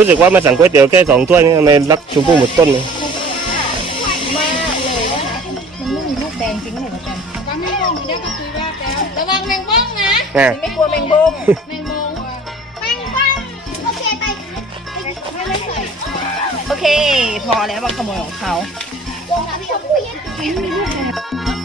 รู้สึกว่ามาสั่งก๋วยเตี๋ยวแค่สองถ้วยนี่ทำไมรักชมพู่หมดต้นเลยมากเลยนะคะมันไม่มีลูกแดงจริงเหรอกันก็แมงบงได้ก็คุยว่าแล้วระวังแมงบ้องนะอะไม่กลัวแมงบงแมงบงแมงบ้องโอเคไปไม่ไม่ใส่โอเค พอแล้วมาขโมยของเขาวงนะพี่ชมพู่ยังไป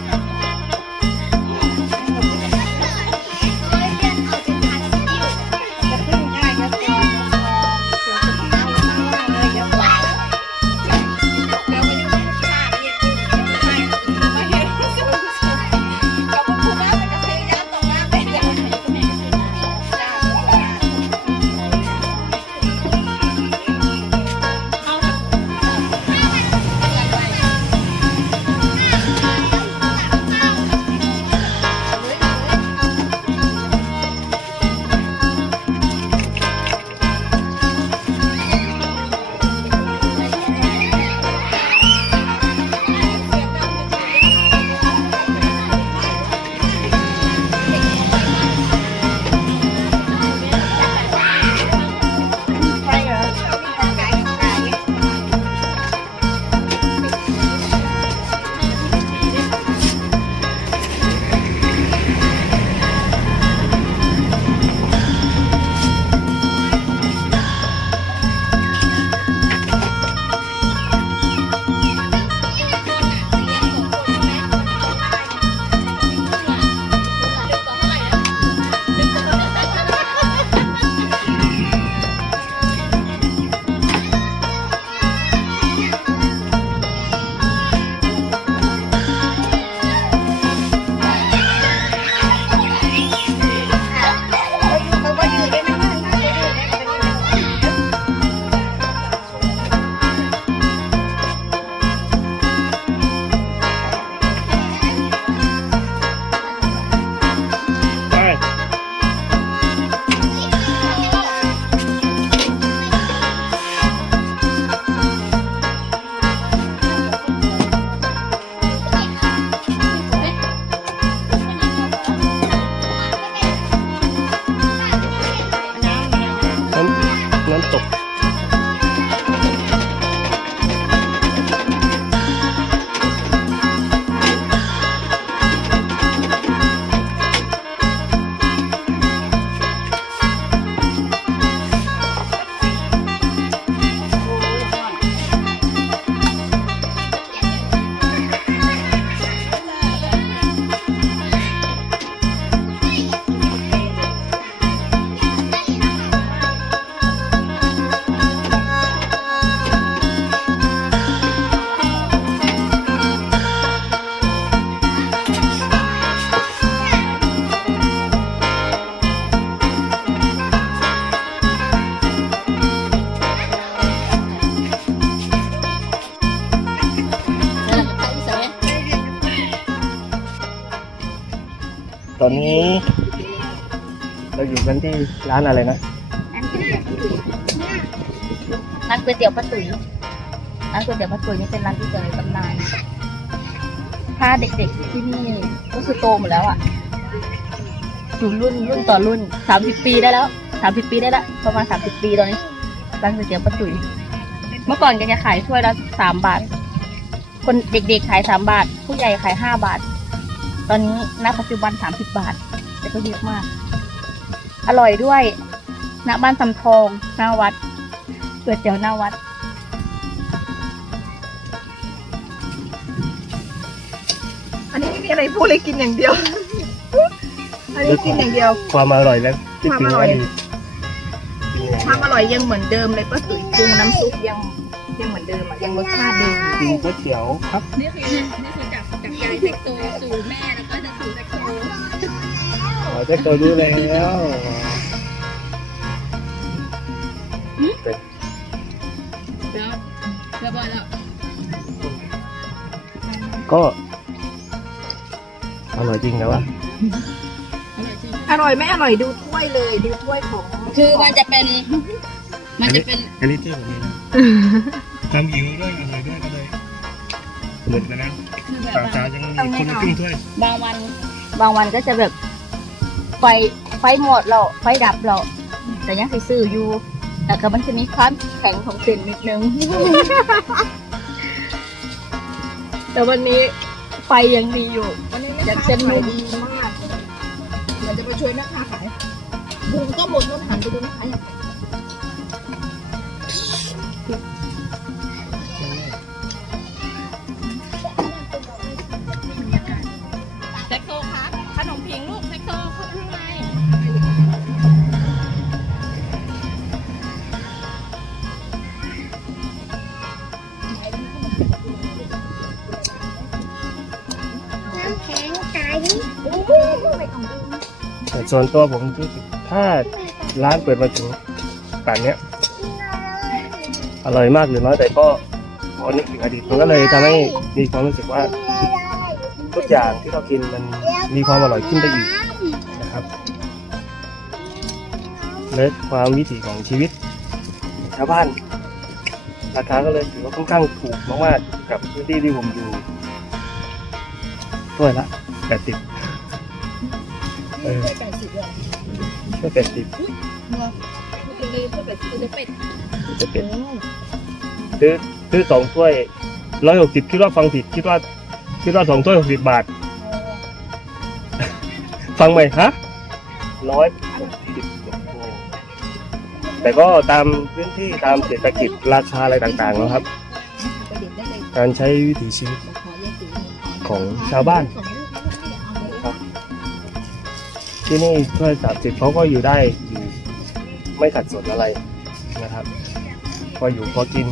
กันที่ร้านอะไรนะร้านก๋วยเตี๋ยวป้าตุ๋ยร้านก๋วยเตี๋ยวป้าตุ๋ยนี่เป็นร้านที่เกิดในตำนานถ้าเด็กๆที่นี่ก็คือโตหมดแล้วอะอยู่รุ่นรุ่นต่อรุ่นสามสิบปีได้แล้วสามสิบปีได้ล้วประมาณสามสิบปีตอนนี้ร้านก๋วยเตี๋ยวป้าตุ๋ยเมื่อก่อนแกจะขายถ้วยละสามบาท คนเด็กๆขายสามบาท ผู้ใหญ่ขายห้าบาท ตอนนี้ณปัจจุบันสามสิบบาท แต่ก็เยอะมาก อร่อยด้วยณบ้านสำทองหน้าวัดก๋วยเตี๋ยวหน้าวัด อันนี้ไม่มีอะไรพูดเลยกินอย่างเดียว อันนี้กินอย่างเดียว ความอร่อยแล้วที่จริงความอร่อยว่าดีจริงความอร่อยยังเหมือนเดิมเลยป้าตุ๋ยปรุงน้ำซุปยังยังเหมือนเดิมอะยังรสชาติเดิมๆกินก๋วยเตี๋ยวครับ นี่คือนี่คือจากจากยายเด็กโตสู่แม่ เราจะเคยรู้แล้วแล้วเรียบร้อยแล้วก็อร่อยจริงนะวะอร่อยจริงอร่อยไม่อร่อยดูถ้วยเลยดูถ้วยของคือมันจะเป็น มันจะเป็นอันนี้ที่ผมนี่นะความหิวด้วยอร่อยด้วยก็เลยหมดแล้วนะคือแบบสาว่าสายังมีคนละครึ่งถ้วยบางวัน บางวันก็จะแบบ ไฟไฟหมดเราไฟดับเราแต่ยังไปซื้ออยู่แต่ก็มันจะมีความแข็งของเส้นนิดนึง แต่วันนี้ไฟยังดีอยู่ วันนี้อยากเส้นหมี่ดีมากเหมือนจะมาช่วยแม่ค้าขายบุ้งก็หมดต้องหันไปดูนะคะอยาก ส่วนตัวผมรู้สึกถ้าร้านเปิดมาถึงป่านเนี้ยอร่อยมากหรือน้อยแต่ก็พอนึกถึงอดีตมันก็เลยทำให้มีความรู้สึกว่าทุกอย่างที่เรากินมันมีความอร่อยขึ้นไปอีกนะครับและความวิถีของชีวิตชาวบ้านราคาก็เลยถือว่าค่อนข้างถูกมากๆกับพื้นที่ที่ผมอยู่ถ้วยละ แปดสิบเออไก่สิบเลยถ้วยแปดสิบเลยเพื่อเป็ดเลยเป็ดจะเป็นซื้อซื้อสองถ้วยร้อยหกสิบคิดว่าฟังผิดคิดว่าคิดว่าสองถ้วยหกสิบบาท ฟังไหมฮะร้อยหกสิบแต่ก็ตามพื้นที่ตามเศรษฐกิจราคาอะไรต่างๆนะครับ การใช้วิถีชีวิตของชาวบ้าน ที่นี่ถ้วยสามสิบเขาก็อยู่ได้อยู่ไม่ขัดสนอะไรนะครับ พออยู่พอกิน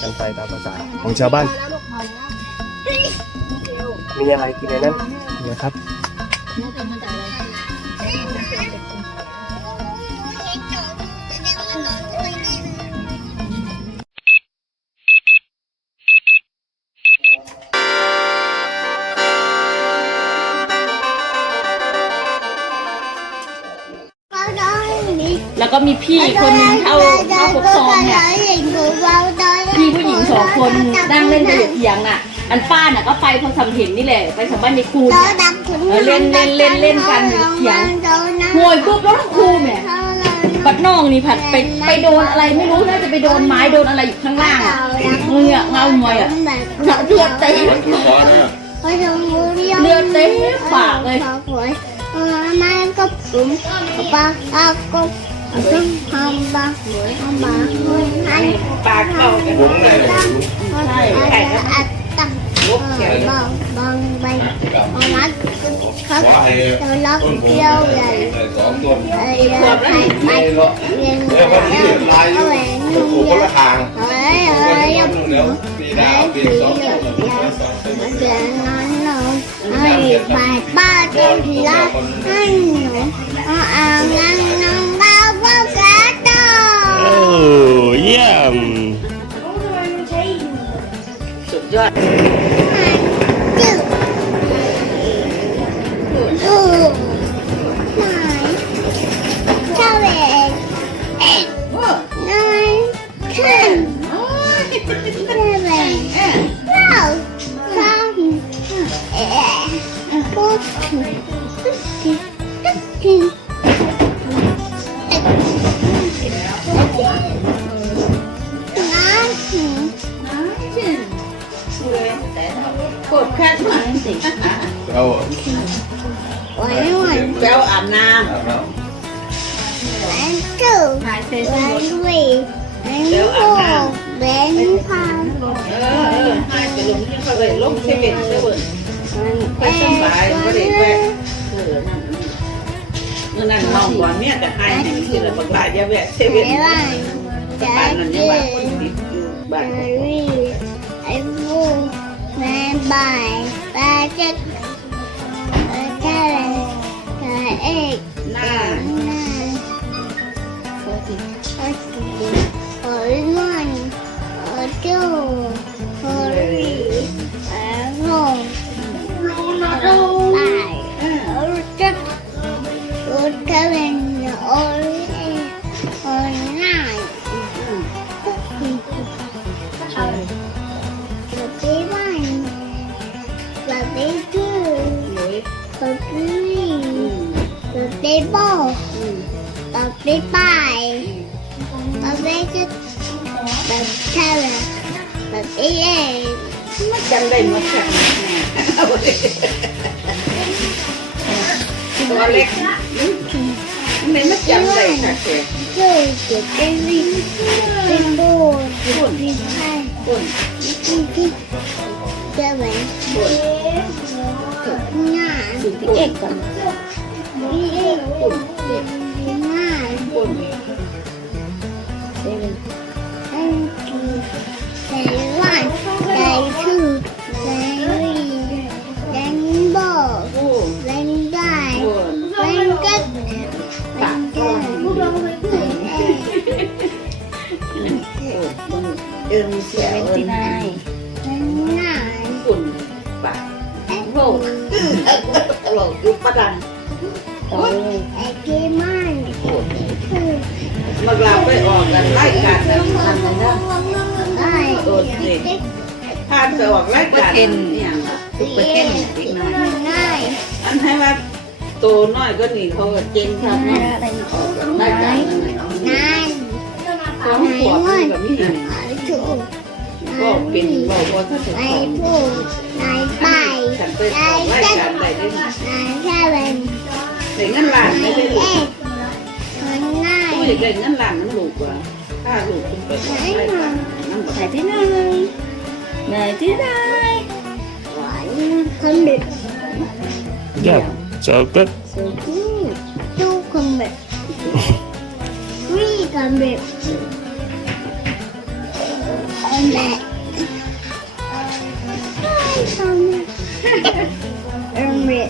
กันไปตามภาษาของชาวบ้านแล้วลูกมาแล้วมีอะไรกินในนั้นนะครับ แล้วก็มีพี่คนหนึงเข้าเข้าปกครองเนี่ยพี่ผู้หญิงสองคนนั่งเล่นกันอยู่เถียงน่ะ อันป้าน่ะก็ไปพอสำเห็นนี่แหละไปสำบ้านในครูเนี่ยโวยปุ๊บแล้วทั้งครูแหม่ปัดน้องนี่ผัดไปไปโดนอะไรไม่รู้น่าจะไปโดนไม้โดนอะไรอยู่ข้างล่างอะเงือกเงาหวยอะเลือดเต็มเลือดเต็มปากเลยมาก็ปุ๋มปากอากุ กต้องทำบางทำบางอันปากเข้ากันใช่ไก่ก็อัดตังบางบางใบเอามัดครับเร เยี่ยม สุดยอดจืด แบนจูำหายเซแบซูนวีแบนโฟแบนพังเออเออหายไปลงที่เขา thì chắc gì ở ngon ở đâu ở gì ở ngon ở đâu ở chất ở cái bên ở ở này và bé bạn và ba. แบบเท่าไหร่แบบเอ๊ะจำได้หมดจ้ะตัวเล็กไม่มาจำ ได้ค่ะเจ๊คือตัวเต้วิ่งเต้โบตัวเต้ป้ายปุ่นที่เจะไหมหน้าสูตรพี่เอกก่อนพี่เอ๊ะหน้าปุ่นฝ่านใจคือใจวิ่งโบผู้ใจได้ปุ่นใจก็ใจได้ปุ่นเอิมเสียเวนตินายแดงหน้าปุ่นปากโลกโลกยุบประดัน กันไล่กันนะทำกันนะไอ้ตัวสิพานไปออกไล่กันอย่างซุปเปอร์เทนอีกหน่อยง่ายอันให้ว่าตัวน้อยก็หนีเขาก็เจนครับเนาะอะไรอีกกันไล่กันนั่นท้องขวบมันก็มีไอ้ถูกก็เป็นบอกว่าถ้าถึงไอ้ของผู้ายไปฉันไปออไล่กันได้ได้นายแค่เป็นแต่เงินล้านไม่ได้ลูกเอ๊ะมัน nó làm nó luộc à à luộc cũng mà. phải thế này này thế này. Không được yeah so good so good two không được three không được mẹ hai không được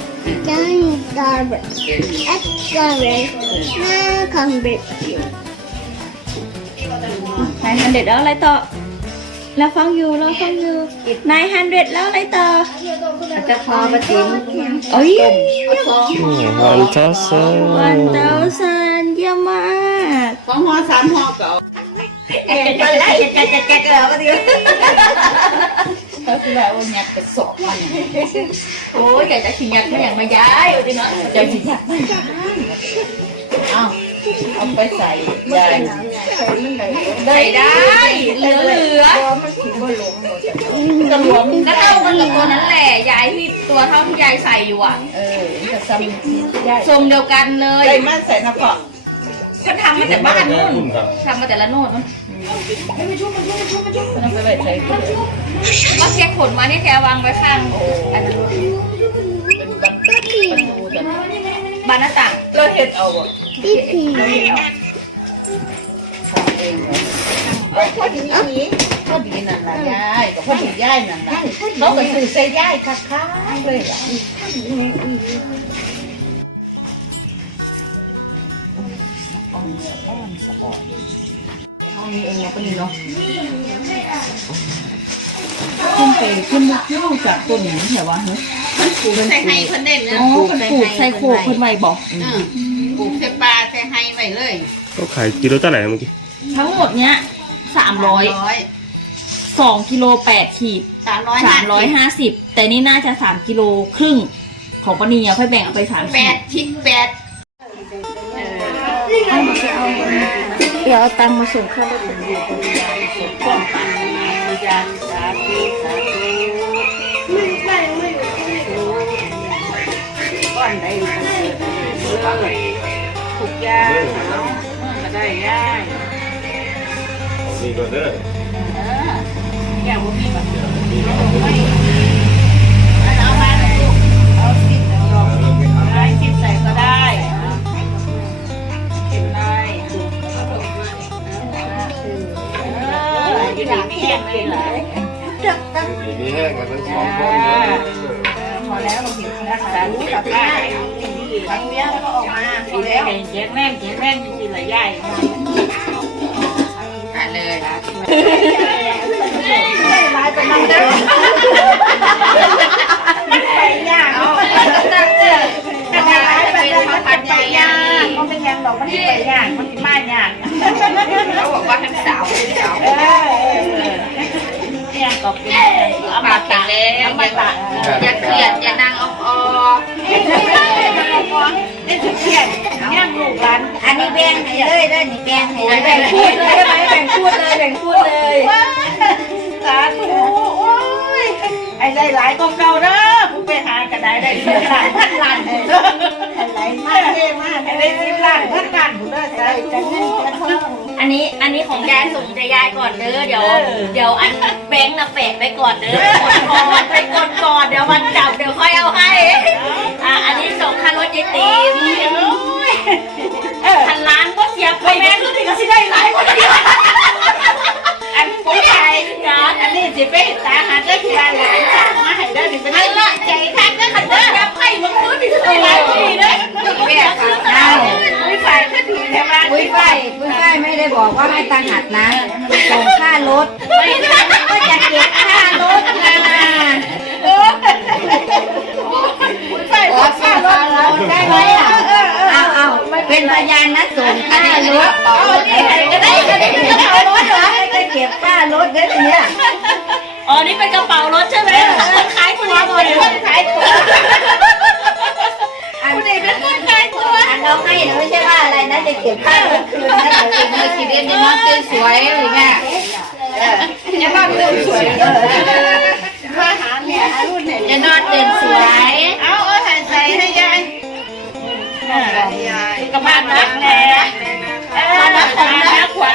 กคนเด็กคนเด็กคนเด็กจังคนเด็กเอ็กคนเด็กน้าคนเด็กนา ยฮันเด็ดแล้วอะไรต่อแล้วฟังอยู่แล้วฟังอด็ดแล้วอะจะพอมาจิ้มโอ้ย Mm, fantastic. วันเตาซันเยี่ยมมากของหอสาก่าแกะแกะแกะแกะแกะแกะแล้วก็ดีเขาคือแบบว่ายัดกระสอบมันโอ้ยแกจะขิงยัดไม่อย่างมาย้ายดีเนาะจะขิงยัดไม่ย้ายเอาเอาไปใส่ยายใส่ได้ เหลือเหลือจะรวมก็เท่ากันกับตัวนั้นแหละยายที่ตัวเท่าที่ยายใส่อยู่อะ เออจะซ้ำยายทรงเดียวกันเลยได้มาใส่นะพ่อ ก็ทำมาแต่บ้านนู่นทำมาแต่ละโน่นนู่นต้องไปไว้ใส่ก็เลยว่าแค่ขนมาเนี่ยแค่วางไว้ข้างอันนั้นเป็นบันประตูแต่บานหน้าต่างเราเห็ดเอาบ่พี่พีทำเองเลยพอดีนี้พอดีนั่นล่ะยายกับพอดียายนั่นล่ะเขาก็ซื้อใส่ยายคักๆเลยล่ะ ห้องนี้เองเนาะปนี่เนาะขึ้นไปขึ้นขึ้นจากต้นนี้เหรอวะใส่ไฮเพิ่นเด่นนะอ๋อปลูกใส่โคกคนไว้บอกปลูกใส่ปลาใส่ไฮไว้เลยก็ขายกิโลเท่าไหร่เมื่อกี้ทั้งหมดเนี้ยสามร้อยสองกิโลแปดขีดสามร้อยสามร้อยห้าสิบแต่นี่น่าจะสามกิโลครึ่งของปานีอะค่อยแบ่งเอาไปสามแปขีดด ชิ้นแปดเดี๋ยวเอาตังค์มาส่งเข้าไปถึงป้องกันยาสาธุสาธุก้อนใดก็เกิดเลยถูกยาก็ได้ย่ายมีก็เด้ออย่างว่ามีแบบเอามาเลยลูกเอาสิบลองได้สิบใส่ก็ได้ อยู่ดีไม่แห้งเลยหลายมีแห้งกันทั้งสองคนพอแล้วเราเห็นรักษาลูกกับป้าทั้งเนี้ยแล้วก็ออกมาพอแล้วแข็งแรงแข็งแรงจริงๆเลยย่ายอะเลยร้ายไปนั่งได้ไปยากเอาเอากระดาษไปเป็นพันใหญ่มันเป็น ยังดอกมันไปยากมันมายากเขาบอกว่าทั้งสาวสาวเออเนี่ยก็เป็นปากแข็งแรงอย่าอย่าเครียดอย่านั่งอ้อมนี่ถึงเที่ยงย่างลูกหลานอันนี้แบ่งให้เลยเด้อนี่แบ่งให้เลยแบ่งพูดเลยใช่ไหมแบ่งพูดเลยแบ่งพูดเลยสาธุโอ้ยไอ้ได้หลายก็เก่าเด้อผู้ ไปหากระไดได้สิบล้านพันล้านเลยไหลมากเลยมากได้สิบล้านพันล้านผู้เด้อสาธุอันนี้อันนี้ของยายส่งจะยายก่อนเด้อเดี๋ยว เดี๋ยวอันแบงค์นะแปะไปก่อนเด้อกดก่อนไปกดก่อนเดี๋ยววันจับเดี๋ยวค่อยเอาให้อะอันนี้ส่งค่ารถยายตีมพันล้านก็เสียไปแม่คือถึงจะได้หลายคนเดียว สิไปตาหันได้ทีละหลานสามมาให้ได้ถึงเป็นอันละใจคักก็ขันเด้อยับไพ่มันคือถึงได้หลายคนดีเด้อแม่ค่ะอ้าวผู้ชายก็ดีใช่ไหมปุ้ยฝ้ายปุ้ยฝ้ายไม่ได้บอกว่าให้ตังหัดนะส่งค่ารถไม่ก็จะเก็บค่ารถนะผู้ชายก็ค่ารถได้ไหมอะเอาเอาเป็นพยานนะส่งค่ารถเอานี่ให้ก็ได้ก็ได้ค่ารถเหรอให้ไปเก็บค่ารถเด้อเนี่ย อ๋อ นี่เป็นกระเป๋ารถใช่ไหมคนขายตัวหมดคนขายตัวอันนี้เป็นคนขายตัวอันเราให้นะไม่ใช่ว่าอะไรนะจะเก็บค่ารถคืนนะเดี๋ยวเป็นชีวิตในน้องสวยๆอย่างเงี้ยอย่านอนเดินสวยมาหาแม่หารุ่นเนี่ยจะนอนเดินสวย เอาเอาใส่ใส่ให้ยายยายกระบาดรักแน่มานักขวัญนักขวัญ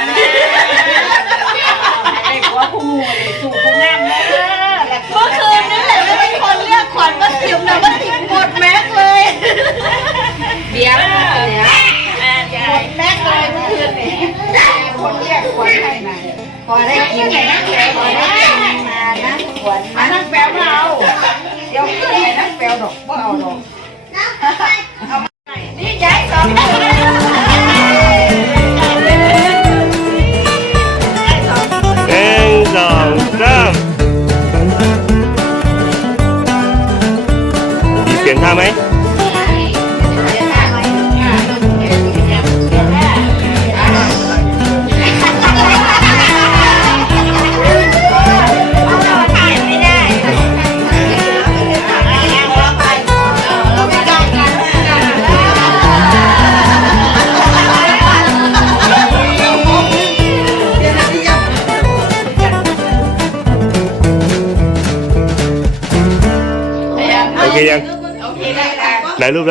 ดอกบ่เอาดอกนี่ยายสองคนหนึ่งสองสามมีเปลี่ยนท่าไหม โอ